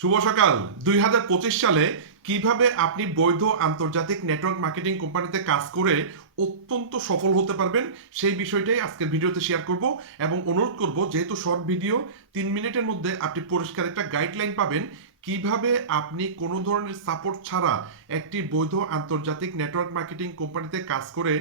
শুভ সকাল। 2025 সালে কিভাবে আপনি বৈধ আন্তর্জাতিক নেটওয়ার্ক মার্কেটিং কোম্পানিতে কাজ করে অত্যন্ত সফল হতে পারবেন সেই বিষয়টাই আজকের ভিডিওতে শেয়ার করব এবং অনুরোধ করব, যেহেতু শর্ট ভিডিও 3 মিনিটের মধ্যে আপনি পরিষ্কার একটা গাইডলাইন পাবেন কিভাবে আপনি কোনো ধরনের সাপোর্ট ছাড়া একটি বৈধ আন্তর্জাতিক নেটওয়ার্ক মার্কেটিং কোম্পানিতে কাজ করে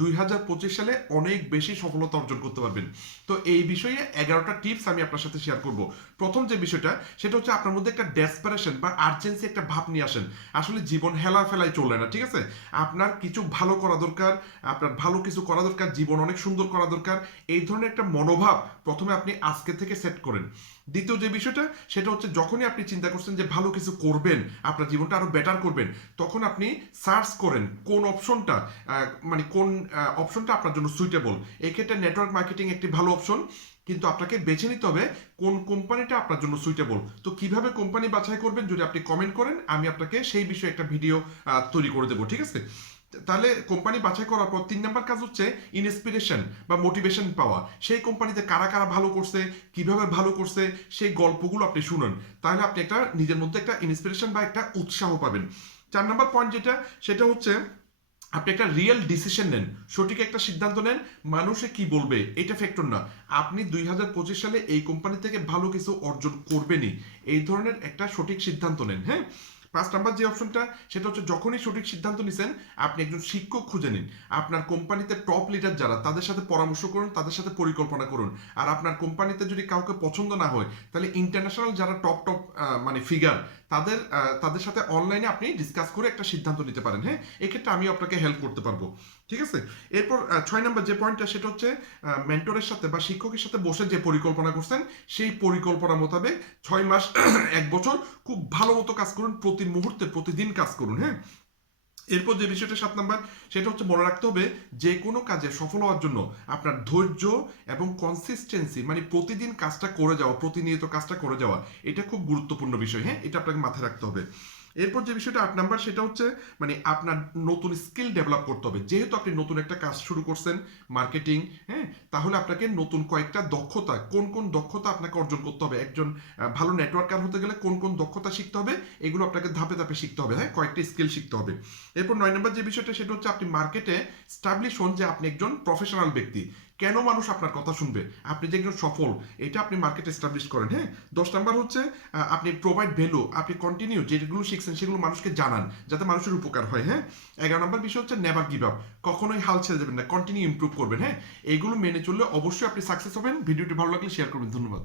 2025 সালে অনেক বেশি সফলতা অর্জন করতে পারবেন। তো এই বিষয়ে 11টা টিপস আমি আপনার সাথে শেয়ার করব। প্রথম যে বিষয়টা সেটা হচ্ছে আপনার মধ্যে একটা ডেসপারেশন বা আর্জেন্সি একটা ভাব নিয়ে আসেন। আসলে জীবন হেলা ফেলায় চলে না, ঠিক আছে? আপনার কিছু ভালো করা দরকার, আপনার ভালো কিছু করা দরকার, জীবন অনেক সুন্দর করা দরকার। এই ধরনের একটা মনোভাব প্রথমে আপনি আজকে থেকে সেট করেন। দ্বিতীয় যে বিষয়টা সেটা হচ্ছে, যখনই আপনি চিন্তা করছেন যে ভালো কিছু করবেন, আপনার জীবনটা আরো বেটার করবেন, তখন আপনি সার্চ করেন কোন অপশনটা মানে কোন অপশনটা আপনার জন্য সুইটেবল। এক্ষেত্রে নেটওয়ার্ক মার্কেটিং একটি ভালো অপশন, কিন্তু আপনাকে বেছে নিতে হবে কোন কোম্পানিটা আপনার জন্য সুইটেবল। তো কিভাবে কোম্পানি বাছাই করবেন যদি আপনি কমেন্ট করেন, আমি আপনাকে সেই বিষয়ে একটা ভিডিও তৈরি করে দেবো, ঠিক আছে? তাহলে কোম্পানি বাছাই করার পর 3 নাম্বার কাজ হচ্ছে ইন্সপিরেশন বা মোটিভেশন পাওয়া। সেই কোম্পানিতে কারা কারা ভালো করছে, কিভাবে ভালো করছে, সেই গল্পগুলো আপনি শুনুন। তাহলে আপনি একটা নিজের মধ্যে একটা ইন্সপিরেশন বা একটা উৎসাহ পাবেন। 4 নাম্বার পয়েন্ট যেটা সেটা হচ্ছে, আপনি একটা রিয়েল ডিসিশন নেন, সঠিক একটা সিদ্ধান্ত নেন। মানুষে কি বলবে এটা ফ্যাক্টর না, আপনি 2025 সালে এই কোম্পানি থেকে ভালো কিছু অর্জন করবেনই, এই ধরনের একটা সঠিক সিদ্ধান্ত নেন। হ্যাঁ, 5 নাম্বার যে অপশনটা সেটা হচ্ছে, যখনই সঠিক সিদ্ধান্ত নিছেন আপনি একজন শিক্ষক খুঁজে নিন। আপনার কোম্পানিতে টপ লিডার যারা, তাদের সাথে পরামর্শ করুন, তাদের সাথে পরিকল্পনা করুন। আর আপনার কোম্পানিতে যদি কাউকে পছন্দ না হয়, তাহলে ইন্টারন্যাশনাল যারা টপ টপ মানে ফিগার, তাদের সাথে অনলাইনে আপনি ডিসকাস করে একটা সিদ্ধান্ত নিতে পারেন। হ্যাঁ, এক্ষেত্রে আমি আপনাকে হেল্প করতে পারবো, ঠিক আছে? এরপর 6 নাম্বার যে পয়েন্টটা সেটা হচ্ছে, মেন্টরের সাথে বা শিক্ষকের সাথে বসে যে পরিকল্পনা করছেন সেই পরিকল্পনা মোতাবেক 6 মাস 1 বছর খুব ভালো মতো কাজ করুন, প্রতি মুহূর্তে প্রতিদিন কাজ করুন। হ্যাঁ, এরপর যে বিষয়টা 7 নাম্বার সেটা হচ্ছে, মনে রাখতে হবে যে কোনো কাজে সফল হওয়ার জন্য আপনার ধৈর্য এবং কনসিস্টেন্সি, মানে প্রতিদিন কাজটা করে যাওয়া, প্রতিনিয়ত কাজটা করে যাওয়া, এটা খুব গুরুত্বপূর্ণ বিষয়। হ্যাঁ, এটা আপনাকে মাথায় রাখতে হবে। এরপর যে বিষয়টা 8 নাম্বার সেটা হচ্ছে, মানে আপনার নতুন স্কিল ডেভেলপ করতে হবে। যেহেতু আপনি নতুন একটা কাজ শুরু করছেন, মার্কেটিং, হ্যাঁ, তাহলে আপনাকে নতুন কয়েকটা দক্ষতা, কোন কোন দক্ষতা আপনাকে অর্জন করতে হবে, একজন ভালো নেটওয়ার্কার হতে গেলে কোন কোন দক্ষতা শিখতে হবে, এগুলো আপনাকে ধাপে ধাপে শিখতে হবে। হ্যাঁ, কয়েকটা স্কিল শিখতে হবে। এরপর 9 নাম্বার যে বিষয়টা সেটা হচ্ছে, আপনি মার্কেটে স্টাবলিশ হন যে আপনি একজন প্রফেশনাল ব্যক্তি। কেন মানুষ আপনার কথা শুনবে, আপনি যে একজন সফল, এটা আপনি মার্কেটে এস্টাবলিশ করেন। হ্যাঁ, 10 নাম্বার হচ্ছে, আপনি প্রোভাইড ভ্যালু, আপনি কন্টিনিউ যেগুলো শিখছেন সেগুলো মানুষকে জানান যাতে মানুষের উপকার হয়। হ্যাঁ, 11 নাম্বার বিষয় হচ্ছে, নেভার গিভ আপ, কখনোই হাল ছেড়ে দেবেন না, কন্টিনিউ ইমপ্রুভ করবেন। হ্যাঁ, এইগুলো মেনে চললে অবশ্যই আপনি সাকসেস হবেন। ভিডিওটি ভালো লাগলে শেয়ার করবেন। ধন্যবাদ।